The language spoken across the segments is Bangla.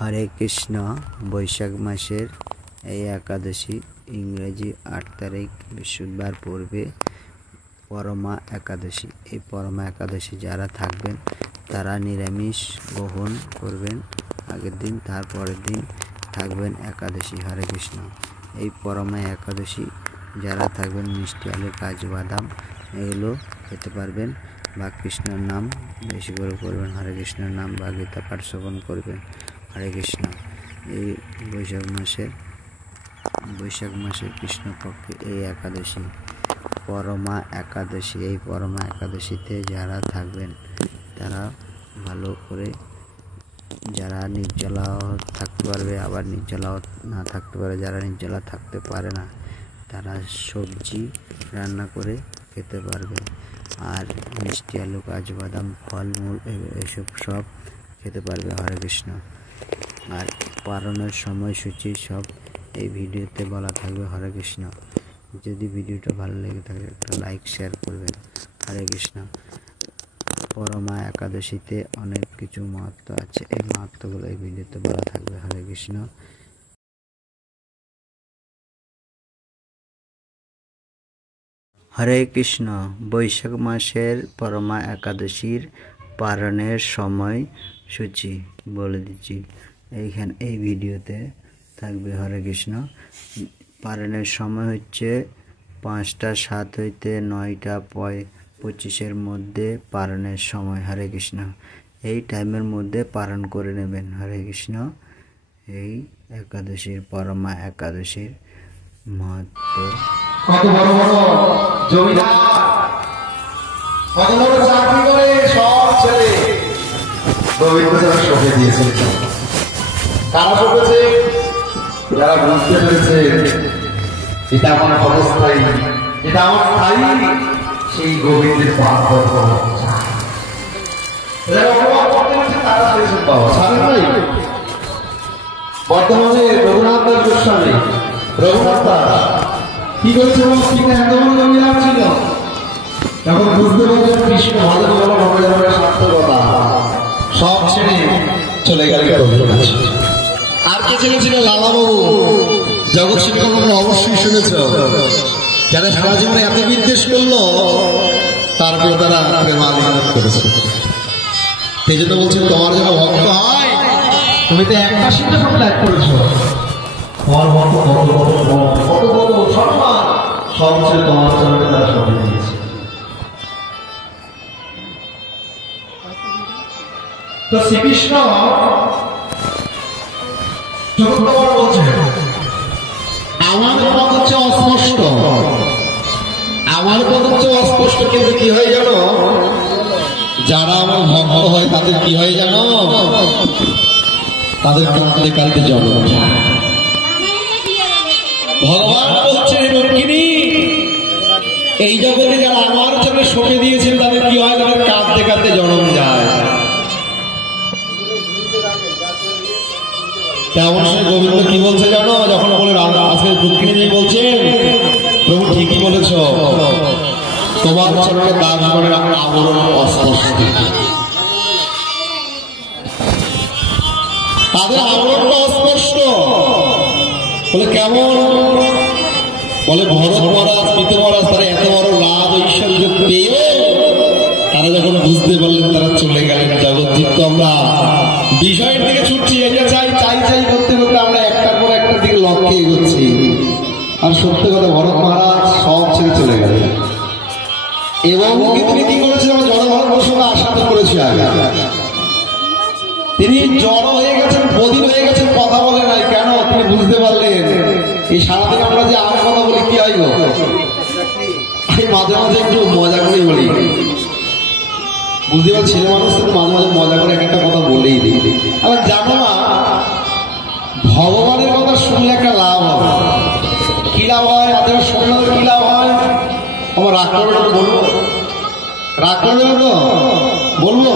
হরে কৃষ্ণ। বৈশাখ মাসের এই একাদশী ইংরেজি 8 তারিখ বৃহস্পতিবার পড়বে পরমা একাদশী। এই পরমা একাদশী যারা থাকবেন তারা নিরামিষ গ্রহণ করবেন আগের দিন, তারপরের দিন থাকবেন একাদশী। হরে কৃষ্ণ। এই পরমা একাদশী যারা থাকবেন মিষ্টি আলু, কাজু বাদাম এগুলো খেতে পারবেন, বা কৃষ্ণের নাম বেশি করে করবেন, হরে কৃষ্ণের নাম বা গীতা পাঠ শ্রবণ করবেন। হরে কৃষ্ণ। এই বৈশাখ মাসের কৃষ্ণপক্ষে এই একাদশী পরমা একাদশী। এই পরমা একাদশীতে যারা থাকবেন তারা ভালো করে, যারা নির্জলাও থাকতে পারবে, আবার নির্জলাও না থাকতে পারে, যারা নির্জলা থাকতে পারে না তারা সবজি রান্না করে খেতে পারবে, আর মিষ্টি আলু, কাজু বাদাম, ফলমূল এসব সব খেতে পারবে। হরে কৃষ্ণ। আর পালনের সময়সূচি সব এই ভিডিওতে বলা থাকবে। হরে কৃষ্ণ। যদি ভিডিওটা ভালো লেগে থাকে একটা লাইক শেয়ার করবেন। হরে কৃষ্ণ। পরমা একাদশীতে অনেক কিছু মাহাত্ম আছে, এই মাহাত্মগুলো এই ভিডিওতে বলা থাকবে। হরে কৃষ্ণ। হরে কৃষ্ণ। বৈশাখ মাসের পরমা একাদশীর পালনের সময় সূচি বলে দিচ্ছি, এইখানে এই ভিডিওতে থাকবে। হরে কৃষ্ণ। পালনের সময় হচ্ছে 5টা 7 হইতে 9টা 25-এর মধ্যে পালনের সময়। হরে কৃষ্ণ। এই টাইমের মধ্যে পালন করে নেবেন। হরে কৃষ্ণ। এই একাদশীর পরমা একাদশীর মাহাত্ম। কত বড় বড় জমিদার, কত বড় চাকরি করে সব ছেলে গোবিন্দ যারা শোকে দিয়েছে। কারা শোকেছে? যারা বুঝতে পেরেছে এটা আমার অবস্থায়, এটা আমার স্থায়ী, সেই গোবিন্দের পাঠ তারা পেয়েছেন পাওয়া ছাড়েন নাই। বর্তমানে রঘুনাথ দাস গোস্বামী, রঘুনাথ দাস কি করছে? জমিদার ছিল, এখন বুঝতে পারছেন কৃষ্ণ ভালো সার্থকতা, সব ছেড়ে চলে গেল। আর কে ছেড়েছিল? লালাবাবু, জগৎ সিং তোমরা অবশ্যই শুনেছ, যারা সারা জীবনে এত বিদ্বেষ করলো তারপরে তারা প্রেমালিঙ্গন করেছে। সেই জন্য বলছেন তোমার যেন ভক্ত হয়, তুমি তো একটা সিদ্ধ সব ত্যাগ করেছো, তোমার ভক্ত কত বড় সম্মান সব ছেড়ে তোমার চরণে তারা সঙ্গে দিয়েছে। তো শ্রীকৃষ্ণ চতুর্থবার বলছে আমার পদ হচ্ছে অস্পষ্ট, আমার পদ হচ্ছে অস্পষ্ট, কিন্তু কি হয় জানো? যারা আমার ভক্ত হয় তাদের কি হয় জানো? তাদের কাঁদতে কাঁদতে জন্ম যায়। ভগবান বলছেন রক্ষিণী, এই জগতে যারা আমার জন্য শোকে দিয়েছেন তাদের কি হয়? তাদের কাঁদতে কাঁদতে জন্ম যায়। অবশ্যই গোবিন্দ কি বলছে জানো? যখন বলে আজকে রুক্মিণী বলছেন, প্রভু ঠিকই বলেছ, তোমার চরণে দাস করে আবরণ অস্পষ্ট, তাদের আবরণটা অস্পষ্ট। বলে কেমন? বলে ভরত মহারাজ, পিত মহারাজ তারা এত বড় লাভ ঐশ্বর্য পেয়ে তারা যখন বুঝতে পারলেন তারা চলে গেলেন। জগৎজিৎ তো আমরা বিষয়ের দিকে ছুটছি, এটা চাই চাই চাই করতে করতে আমরা একটার পর একটার দিকে লক্ষ্যে এগোচ্ছি। আর সত্যি কথা, ভরত মহারাজ সব ছেড়ে চলে গেলেন। এবং তিনি কি করেছেন? আমরা জড়ভারত বসুন আশাতে করেছি আগে, তিনি জড় হয়ে গেছেন, বধির হয়ে গেছেন, কথা বলে নাই। কেন? তিনি বুঝতে পারলেন এই সারাদিন আমরা যে আর কথা বলি কি হয় গো, আমি মাঝে মাঝে একটু মজা করে বলি, বুঝতে পারছি ছেলে মানুষ মাঝে মাঝে মজা করে একটা কথা বলেই দিই। আবার জানো না, ভগবানের কথা শুনলে একটা লাভ হবে। কি লাভ হয়? আপনারা শুনলে কি লাভ হয়? আমার রাগ করবে না, বলবো? রাগ করবে না তো বলবো?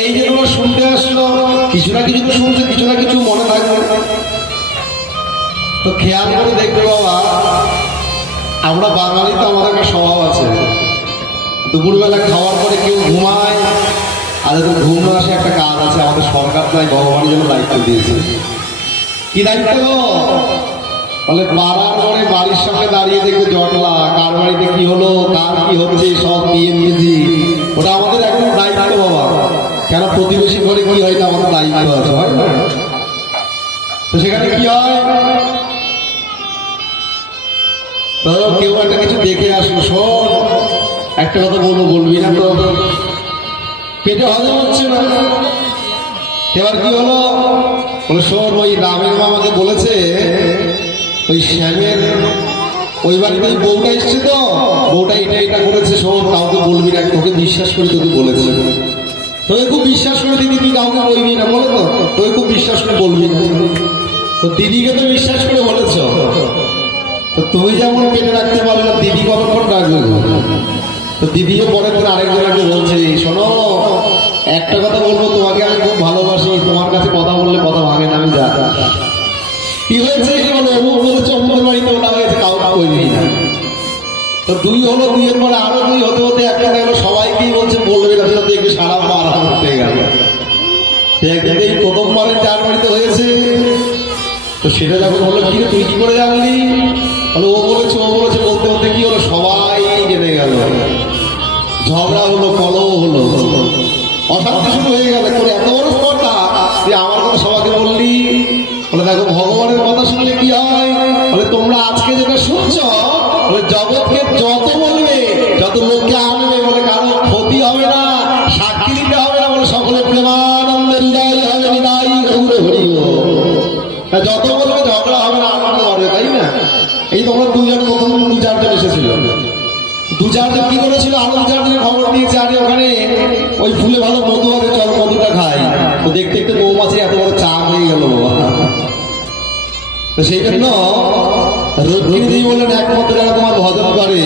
এই যে তোমরা শুনতে আসলো, কিছু না কিছু তো শুনছে, কিছু না কিছু মনে থাকবে। তো খেয়াল করে দেখবে বাবা, আমরা বাঙালি তো আমাদের একটা স্বভাব আছে, দুপুরবেলা খাওয়ার পরে কেউ ঘুমায়, আর যদি ঘুম না আসে একটা কাজ আছে আমাদের আমাদের সরকার তাই ভগবানের জন্য দায়িত্ব দিয়েছে। কি দায়িত্ব? বলে পাড়ার ঘরে বাড়ির সঙ্গে দাঁড়িয়ে দেখবে জটলা, কার বাড়িতে কি হলো, কার কি হচ্ছে, সব বিএনপিজি। ওটা আমাদের একদম দায়িত্ব বাবা। কেন প্রতিবেশী ঘরে কি হয় না, আমাদের দায়িত্ব আছে, হয় না? তো সেখানে কি হয়, ধরো কেউ একটা কিছু দেখে আসলো, শোন একটা কথা বলবো, বলবি না তো? পেটে হজম হচ্ছে না। এবার কি হলো, বলে শোন ওই রামের মামাকে বলেছে ওই শ্যামের ওই বাড়িতে ওই বউটা এসছে, তো বউটা এটা এটা করেছে, শোন কাউকে বলবি না, তোকে বিশ্বাস করে তোকে বলেছে, তোকে খুব বিশ্বাস করে দিদি, তুই কাউকে বলবি না, বলে তো তোকে খুব বিশ্বাস করে বলবি না। তো দিদিকে তো বিশ্বাস করে বলেছ, তো তুমি যেমন পেটে রাখতে পারো না, দিদি কতক্ষণ রাখবে? তো দিদিও পরের দিন আরেকজনকে বলছে, শোনো একটা কথা বলবো, তোমাকে আমি খুব ভালোবাসি, তোমার কাছে কথা বললে কথা ভাঙে না, আমি যা কি হয়েছে বলো, অমুক বলেছে অমুকের বাড়িতে ওটা হয়েছে, কাউকে বলবি না। তো দুই হলো, দুইয়ের পরে আরো দুই হতে হতে একটা গেল, সবাইকেই বলছে বলবে না, দেখবে সারা মারা হতে গেল। এই প্রথমবারে যার বাড়িতে হয়েছে, তো সেটা যখন হলো, কি তুই কি করে জানলি? বলে ও বলেছে ও বলেছে, বলতে বলতে কি হলো, সবাই জেনে গেল, ঝগড়া হলো, কলহ হলো, অশান্তি শুরু হয়ে গেল। তোর এত বড় কথা যে আমার কথা সবাইকে বললি? বলে দেখো ভগবানের কথা শুনলে কি হয়, বলে তোমরা আজকে যেটা শুনছ, বলে জগৎকে যত বলবে, যত লোককে আনবে, বলে কারো ক্ষতি হবে না, সাক্ষী দিতে হবে না, বলে সকলে প্রেমানন্দে হৃদয় হবে, হৃদয় ঘুরে ঘুরিও, যত বলবে ঝগড়া হবে না, আনন্দ হবে, তাই না? এই তোমরা দুজন প্রথম দু চারজন এসেছিল, দু চারজন কি করেছিল, আরো দু চারজনের খবর দিয়েছে, আরে ওখানে ওই ফুলে ভালো মধু হবে, চল মধুটা খাই। তো দেখতে দেখতে মৌমাছি এত বড় চাপ হয়ে গেল বাবা। তো সেই জন্য রুক্মিণী বললেন, একমাত্র যারা তোমার ভজন করে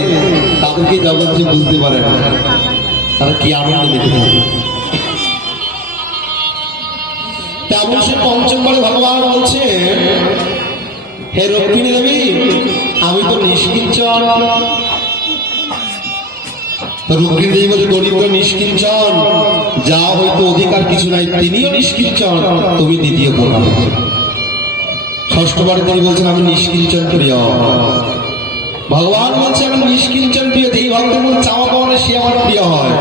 তাদেরকে জগৎ যে বুঝতে পারে না, তারা কি আনন্দ পেতে থাকে। তেমন সে পঞ্চমবারে ভগবান বলছে, হে রুক্মিণী দেবী, আমি তো নিষ্কিঞ্চন। রুক্মিণী দেবী বলে, দরিদ্র নিষ্কিঞ্চন, যা হয়তো অধিকার কিছু নাই, তিনিও নিষ্কিঞ্চন, তুমি দ্বিতীয় প্রকার। ষষ্ঠবারে তিনি বলছেন, আমি নিষ্কিঞ্চন প্রিয়। ভগবান বলছে আমি নিষ্কিঞ্চন প্রিয়, যেই ভক্তের মধ্যে চাওয়া পাওয়া না, সে আমার প্রিয় হয়।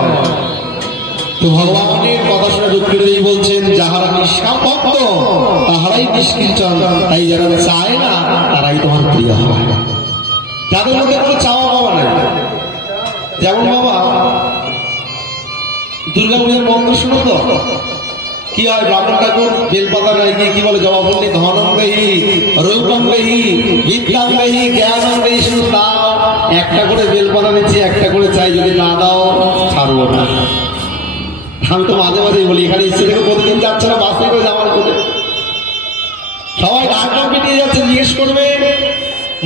তো ভগবানের কথা শুনে রুক্মিণী দেবী বলছেন, যাহারা নিষ্কাম ভক্ত তাহারাই নিষ্কিঞ্চন, তাই যারা চায় না তারাই তোমার প্রিয় হয়, যাদের মধ্যে কোনো চাওয়া পাওয়া নাই। যেমন বাবা দুর্গা পূজার মন্ত্র শুনো তো, কি হয়, ব্রাহ্মণ ঠাকুর বেলপাতা নয় গিয়ে কি বলে, জবাব বললে ধনম দেহি, রূপম দেহি, বিদ্যাম দেহি, জ্ঞানম দেহি, শুধু না একটা করে বেলপাতা দিচ্ছি, একটা করে চাই, যদি না দাও ছাড়বো না। আমি তো মাঝে মাঝে বলি, এখানে এসে থেকে প্রতিদিন যাচ্ছে না, বাসে করে যাওয়ার করে সবাই ঢাকা পেটিয়ে যাচ্ছে, জিজ্ঞেস করবে,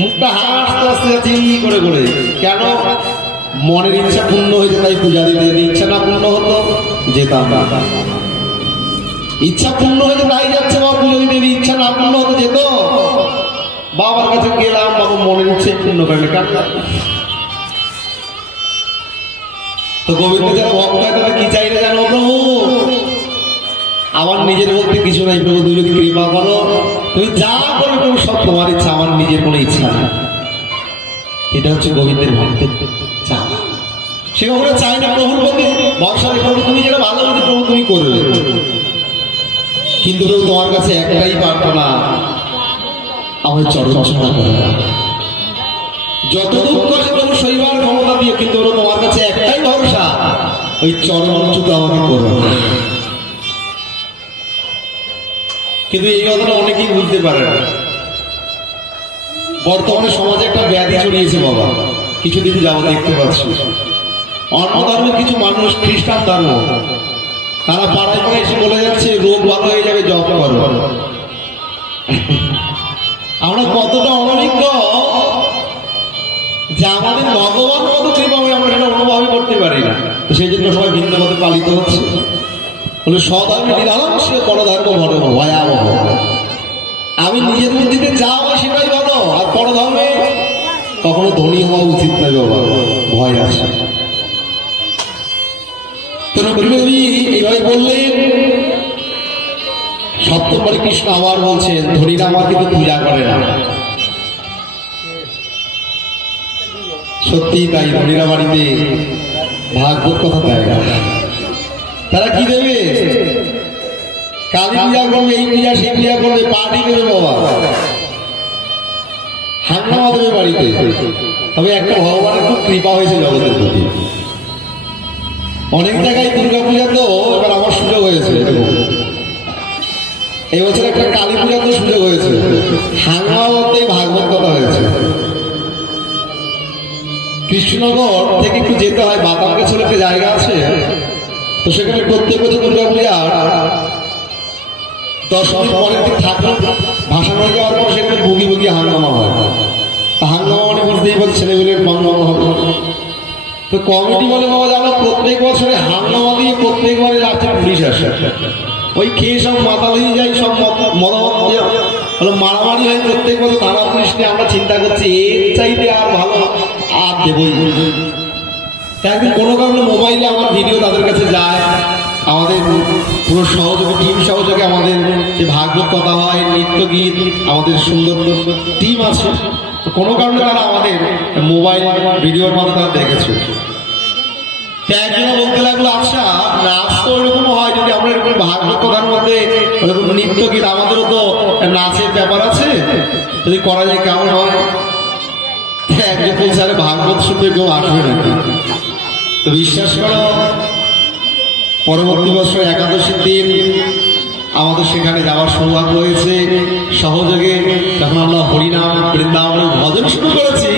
মুখটা হাসতে হাসতে যাচ্ছে করে করে, কেন? মনের ইচ্ছা পূর্ণ হয়েছে তাই পূজা দিতে, যদি ইচ্ছা না পূর্ণ হতো যেতাম না। ইচ্ছা পূর্ণ হয়েছে তাই যাচ্ছে বাবা পুজো দিতে, ইচ্ছা না পূর্ণ হতো যেত? বাবার কাছে গেলাম, বাবা মনের ইচ্ছে পূর্ণ করলে কেন? তো গোবিন্দ যারা ভক্ত হয় তাহলে কি চাইলে জানো, প্রভু আমার নিজের বলতে কিছু নাই, প্রভু তুমি যদি কৃপা করো, তুমি যা করবে প্রভু সব তোমার ইচ্ছা, আমার নিজের কোনো ইচ্ছা না। এটা হচ্ছে গোবিন্দের ভক্তের চাওয়া। সে কখনো চায় না প্রভুর প্রতি ভরসা রেখে, প্রভু তুমি যেটা ভালো বলতে প্রভু তুমি করবে, কিন্তু প্রভু তোমার কাছে একটাই প্রার্থনা, আমার চরণ ছাড়া করো। যত দুঃখ আছে প্রভু সইবার ক্ষমতা দিয়ে, কিন্তু ওরা তোমার কাছে একটাই ভরসা, ওই চরণচ্যুত আমাকে করো। কিন্তু এই কথাটা অনেকেই বুঝতে পারে না। বর্তমানে সমাজে একটা ব্যাধি ছড়িয়েছে বাবা, কিছুদিন যাওয়া দেখতে পাচ্ছি, অন্য ধর্মের কিছু মানুষ, খ্রিস্টান ধর্ম, তারা পাড়ায় পাড়ায় এসে বলে যাচ্ছে রোগ ভালো হয়ে যাবে, জপ করো। আমরা কতটা অনভিজ্ঞ যে আমাদের ভগবান কত কৃপা হয় আমরা সেটা অনুভবই করতে পারি না। তো সেই জন্য সবাই ভিন্ন মতে পালিত হচ্ছে। বলে স্বধর্মে নিরাম সে পরধর্ম ভয়াবহ। আমি নিজের বুদ্ধিতে যা হয় সেটাই ভালো, আর পরধর্মে কখনো ধনী হওয়া উচিত নয় বাবা, ভয় আছে। তো রুক্মিণী এইভাবে বললেন, সপ্তম বারে কৃষ্ণ আবার বলছেন ধনীরা আমার কিন্তু পূজা করে না। সত্যি তাই, ধনীরা বাড়িতে ভাগবত কথা দেয় না। তারা কি দেবে? কালী পূজা করবে, এই পূজা সেই পূজা করবে, পার্টি দেবে, বাবা হাঙ্গামা দেবে বাড়িতে। তবে একটা ভগবানের খুব কৃপা হয়েছে জগতের প্রতি। অনেক জায়গায় দুর্গা পূজা তো এবার আমার সুযোগ হয়েছে, এই বছর একটা কালী পূজা তো সুযোগ হয়েছে, হাঙ্গামা মধ্যে ভাগবত কথা হয়েছে। কৃষ্ণনগর থেকে একটু যেতে হয়, বাতাম গাছের একটা জায়গা আছে, তো সেখানে প্রত্যেক বছর দুর্গা পূজার 10 মিনিট পরের দিন ঠাকুর ভাষণ হয়ে যাওয়ার পর সেখানে বুগি বুগি হাঙ্গামা হয়। হাঙ্গামা মানে বুঝতেই পারছি ছেলেগুলোর হাঙ্গামা হবে। তো কমিটি বলে বাবা জানো প্রত্যেক বছরে হাঙ্গামা দিয়ে প্রত্যেকবারে রাত্রে পুলিশ আসে, ওই খেয়ে সব মাথা হয়ে যায়, সব মারামারি হয় প্রত্যেক বছর থানা পুলিশ নিয়ে। আমরা চিন্তা করছি এর চাইতে আর ভালো আর দেবই। একদিন কোনো কারণে মোবাইলে আমার ভিডিও তাদের কাছে যায়, আমাদের পুরো সহযোগী টিম সহযোগে আমাদের যে ভাগবত কথা হয়, নৃত্য গীত, আমাদের সুন্দর টিম আছে, কোনো কারণে তারা আমাদের মোবাইল ভিডিওর মাধ্যমে তারা দেখেছে। একজনে বলতে লাগলো আচ্ছা নাচ তো ওইরকম হয়, যদি আমরা এরকম ভাগবত কথার মধ্যে ওরকম নৃত্য গীত, আমাদেরও তো নাচের ব্যাপার আছে, যদি করা যায় কেমন হয়? একজন বলছে আরে ভাগবত শুনতে কেউ আসবে নাকি? তো বিশ্বাস করো পরবর্তী বছর একাদশীর দিন আমাদের সেখানে যাওয়ার সৌভাগ্য হয়েছে। সহযোগে যখন আমরা হরিনাম বৃন্দাবন ভজন শুরু করেছি,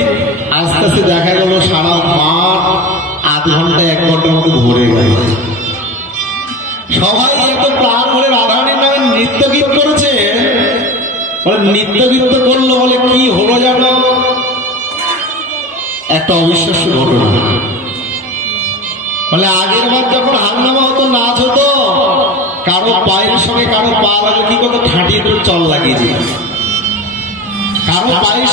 আস্তে আস্তে দেখা গেল সারা মাঠ আধ ঘন্টা 1 ঘন্টার মতো ভরে গেল। সবাই এত প্রাণ ভরে রাধারানীর নামে নৃত্য গীত করেছে। নৃত্য গীত করলো বলে কি হলো জানো? একটা অবিশ্বাস্য ঘটনা। বলে আগের বার যখন হাঙ্গামা হতো, নাচ হতো, কারো পায়ের সঙ্গে কারো পা লাগে কি করতো, ঠাঁটিয়ে ধরে চল লাগিয়ে দিত, কারো পায়ের